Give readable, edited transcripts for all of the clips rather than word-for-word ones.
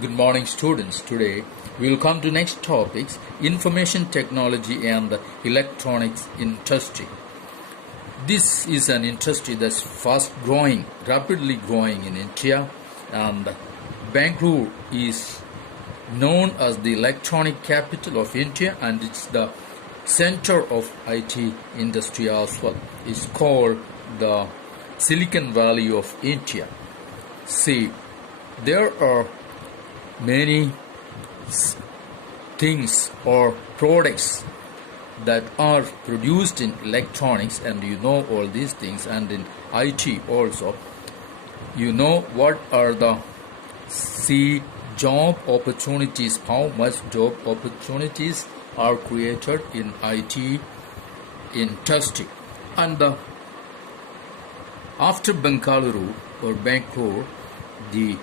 Good morning, students. Today we will come to next topics: information technology and the electronics industry. This is an industry that's fast growing, rapidly growing in India, and Bangalore is known as the electronic capital of India, and it's the center of IT industry as well. It's called the Silicon Valley of India. See, there are many things or products that are produced in electronics, and you know all these things, and in IT also. You know what are the job opportunities, how much job opportunities are created in IT industry. And after Bengaluru or Bangalore, the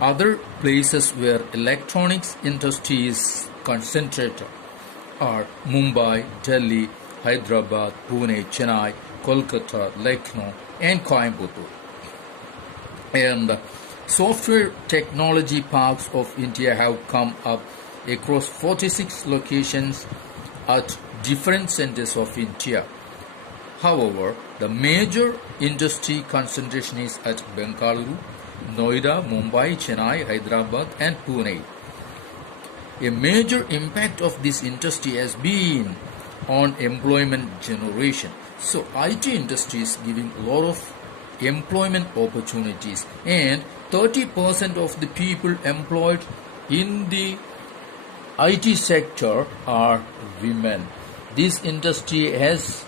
other places where electronics industry is concentrated are Mumbai, Delhi, Hyderabad, Pune, Chennai, Kolkata, Lucknow, and Coimbatore. And software technology parks of India have come up across 46 locations at different centers of India. However, the major industry concentration is at Bengaluru, Noida, Mumbai, Chennai, Hyderabad, and Pune. A major impact of this industry has been on employment generation. So IT industry is giving a lot of employment opportunities, and 30% of the people employed in the IT sector are women. This industry has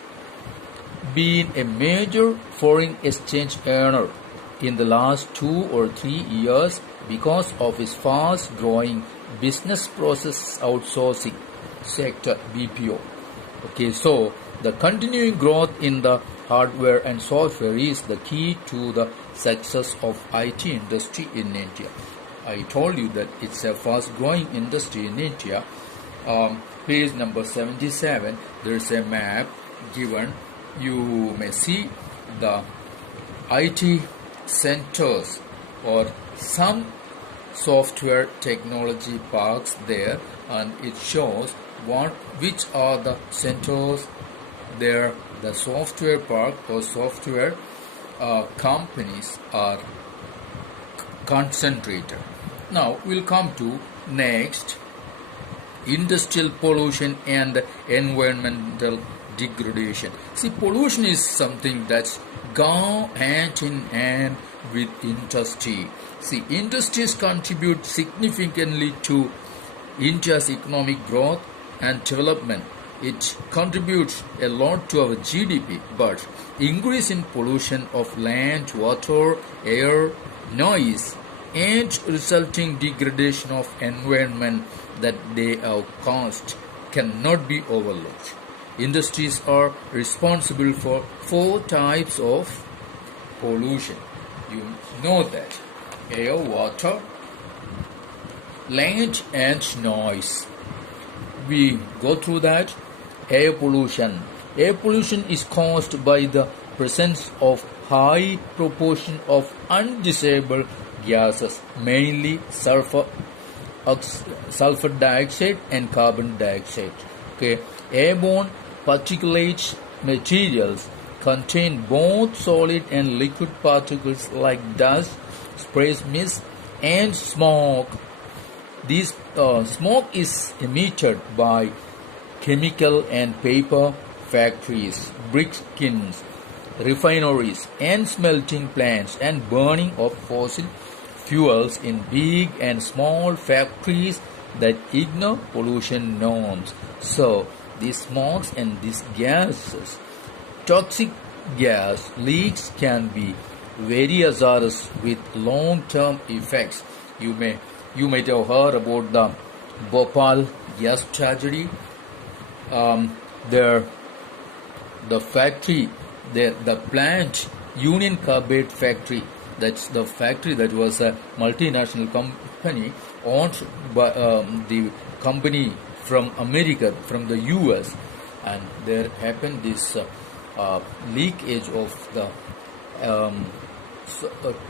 been a major foreign exchange earner in the last 2 or 3 years because of its fast growing business process outsourcing sector, BPO. Okay, so the continuing growth in the hardware and software is the key to the success of IT industry in India. I told you that it's a fast growing industry in India. Page number 77, there is a map given. You may see the IT centers or some software technology parks there, and it shows which are the centers there. The software park or software companies are concentrated. Now we'll come to next: industrial pollution and environmental degradation. See, pollution is something that's gone hand in hand with industry. See, industries contribute significantly to India's economic growth and development. It contributes a lot to our GDP, but increase in pollution of land, water, air, noise, and resulting degradation of environment that they have caused cannot be overlooked. Industries are responsible for 4 types of pollution. You know that: air, water, land, and noise. We go through that. Air pollution. Air pollution is caused by the presence of high proportion of undesirable gases, mainly sulfur dioxide and carbon dioxide. Okay, airborne particulate materials contain both solid and liquid particles like dust, spray mist, and smoke. This smoke is emitted by chemical and paper factories, brick kilns, refineries, and smelting plants, and burning of fossil fuels in big and small factories that ignore pollution norms. So these smokes and these gases, toxic gas leaks, can be very hazardous with long-term effects. You might have heard about the Bhopal gas tragedy. The factory, the plant, Union Carbide factory, that's the factory that was a multinational company owned by the company from America, from the US, and there happened this leakage of the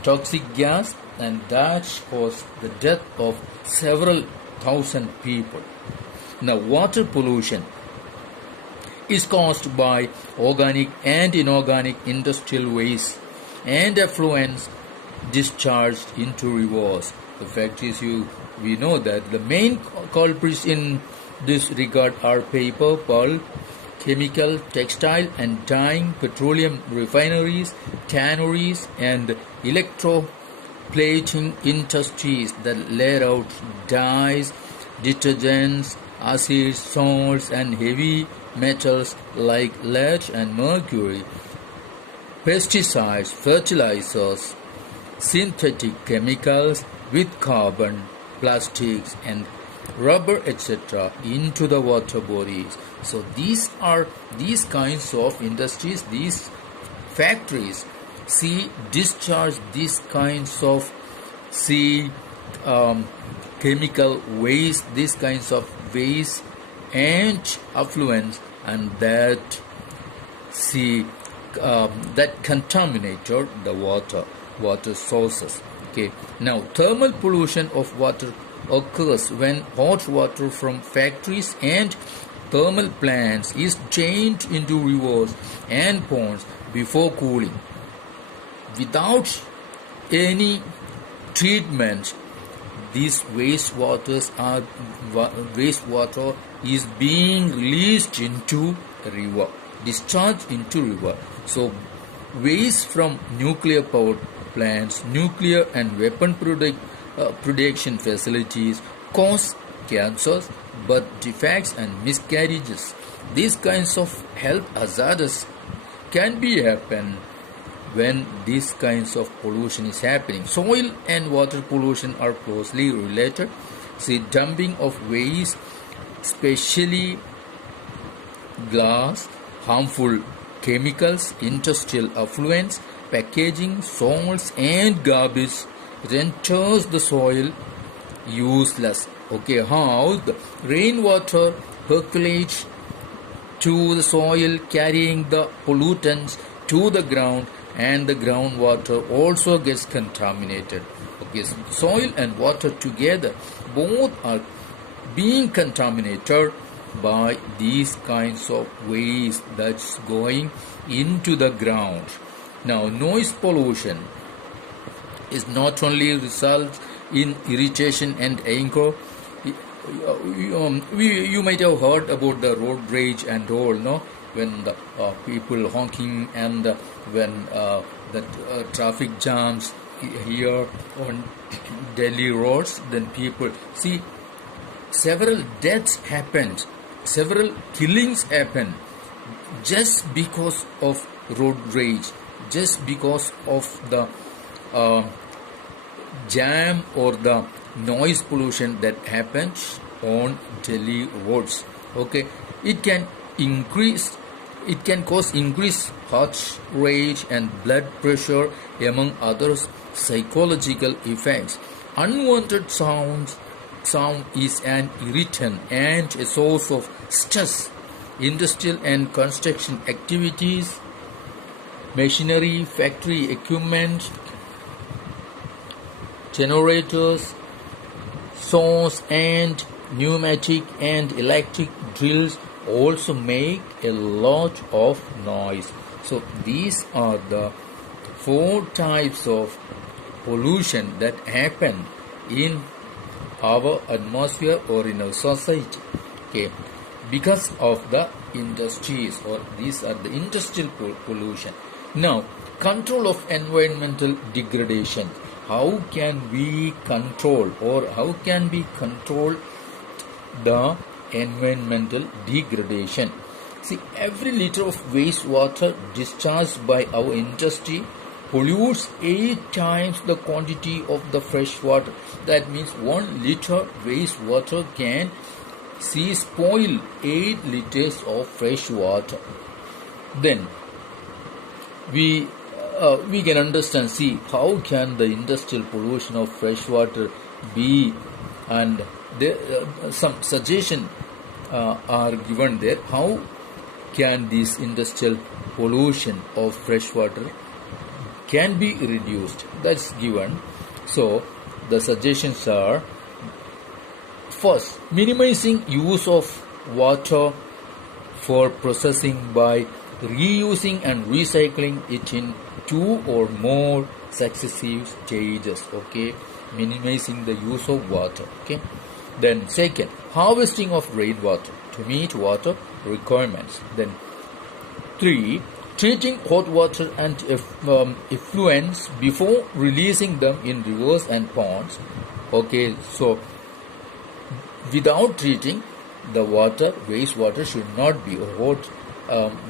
toxic gas, and that caused the death of several thousand people. Now, water pollution is caused by organic and inorganic industrial waste and effluents discharged into rivers. The fact is, we know that the main culprits in this regard are paper, pulp, chemical, textile and dyeing, petroleum refineries, tanneries and electroplating industries that let out dyes, detergents, acids, salts and heavy metals like lead and mercury, pesticides, fertilizers, synthetic chemicals with carbon, plastics and rubber etc. into the water bodies. So these kinds of industries, these factories, discharge these kinds of chemical waste, these kinds of waste and affluents, and that that contaminated the water sources. Okay. Now, thermal pollution of water occurs when hot water from factories and thermal plants is changed into rivers and ponds before cooling. Without any treatment, these wastewater is being released into the river, discharged into river. So waste from nuclear power plants, nuclear and weapon production facilities cause cancers, birth defects and miscarriages. These kinds of health hazards can be happen when these kinds of pollution is happening. Soil and water pollution are closely related. Dumping of waste, especially glass, harmful chemicals, industrial effluents, packaging, salts and garbage renders the soil useless. Okay, how the rainwater percolates to the soil carrying the pollutants to the ground, and the groundwater also gets contaminated. Okay, so soil and water together both are being contaminated by these kinds of waste that's going into the ground. Now, noise pollution is not only results in irritation and anger. You might have heard about the road rage and all, no? When the people honking and when the traffic jams here on Delhi roads, then people see several deaths happened, several killings happened just because of road rage, just because of the jam or the noise pollution that happens on Delhi roads. Okay, it can cause increased heart rate and blood pressure, among others psychological effects. Unwanted sound is an irritant and a source of stress. Industrial and construction activities, machinery, factory equipment, generators, saws and pneumatic and electric drills also make a lot of noise. So these are the 4 types of pollution that happen in our atmosphere or in our society. Okay, because of the industries, or these are the industrial pollution. Now, control of environmental degradation. How can we control, or how can we control the environmental degradation? See, every liter of wastewater discharged by our industry pollutes 8 times the quantity of the fresh water. That means 1 liter wastewater can spoil 8 liters of fresh water. Then we can understand, see, how can the industrial pollution of fresh water be, and there some suggestion are given there. How can this industrial pollution of fresh water can be reduced? That's given. So the suggestions are: first, minimizing use of water for processing by reusing and recycling it in 2 or more successive stages. Okay, minimizing the use of water. Okay, then second, harvesting of rainwater to meet water requirements. Then 3. Treating hot water and effluents before releasing them in rivers and ponds. Okay, so without treating the water, wastewater should not be, or hot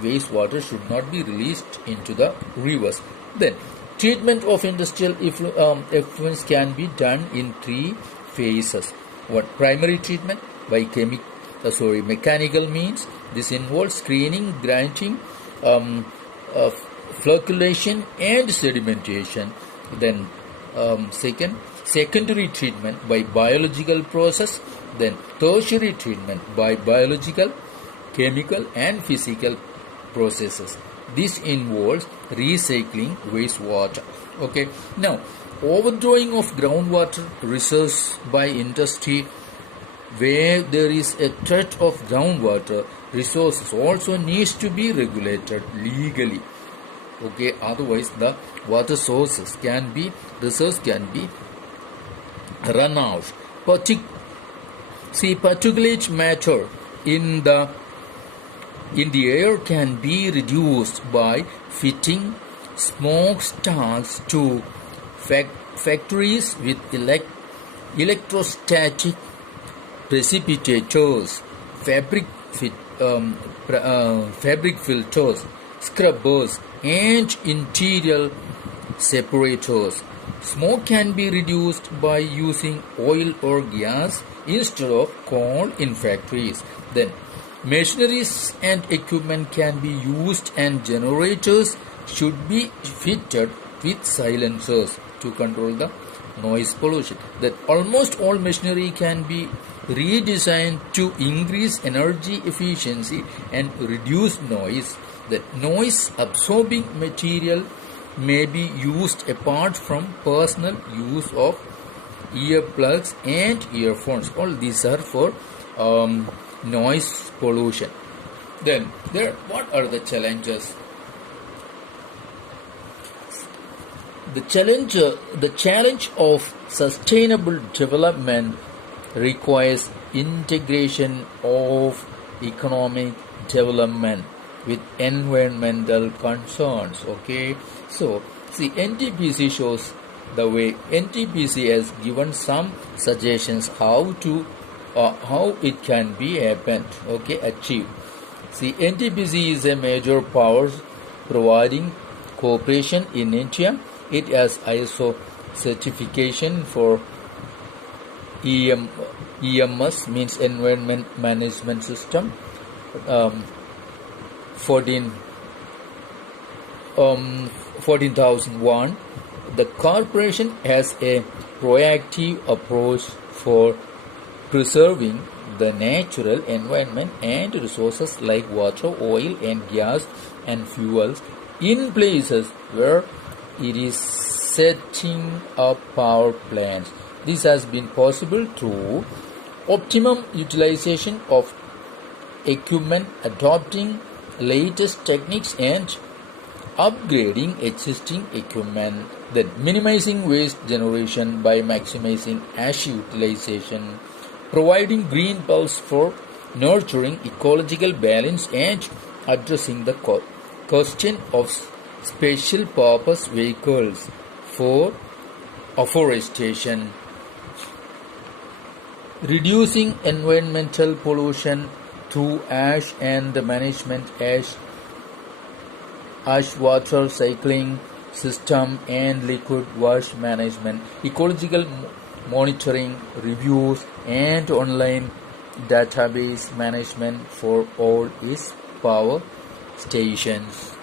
wastewater should not be released into the rivers. Then treatment of industrial effluents can be done in 3 phases. What? Primary treatment by mechanical means. This involves screening, grinding, flocculation and sedimentation. Then secondary treatment by biological process. Then tertiary treatment by biological, chemical and physical processes. This involves recycling wastewater. Okay, now overdrawing of groundwater resources by industry. Where there is a threat of groundwater resources also needs to be regulated legally. Okay, otherwise the water resources can be run out. Particulate matter in the air can be reduced by fitting smokestacks to factories with electrostatic precipitators, fabric filters, scrubbers and interior separators. Smoke can be reduced by using oil or gas instead of coal in factories. Then machineries and equipment can be used and generators should be fitted with silencers to control the noise pollution. That almost all machinery can be redesigned to increase energy efficiency and reduce noise. That noise absorbing material may be used apart from personal use of earplugs and earphones. All these are for noise pollution. Then what are the challenges? The challenge of sustainable development requires integration of economic development with environmental concerns. Okay, so see, NTPC shows the way. NTPC has given some suggestions how it can be achieved. See, NTPC is a major power providing corporation in India. It has ISO certification for EMS, means Environment Management System, 14001. The corporation has a proactive approach for preserving the natural environment and resources like water, oil and gas and fuels in places where it is setting up power plants. This has been possible through optimum utilization of equipment, adopting latest techniques and upgrading existing equipment. Then minimizing waste generation by maximizing ash utilization, providing green belts for nurturing ecological balance and addressing the question of special purpose vehicles for afforestation, reducing environmental pollution through ash and management, ash water cycling system and liquid wash management, ecological monitoring, reviews and online database management for all its power stations.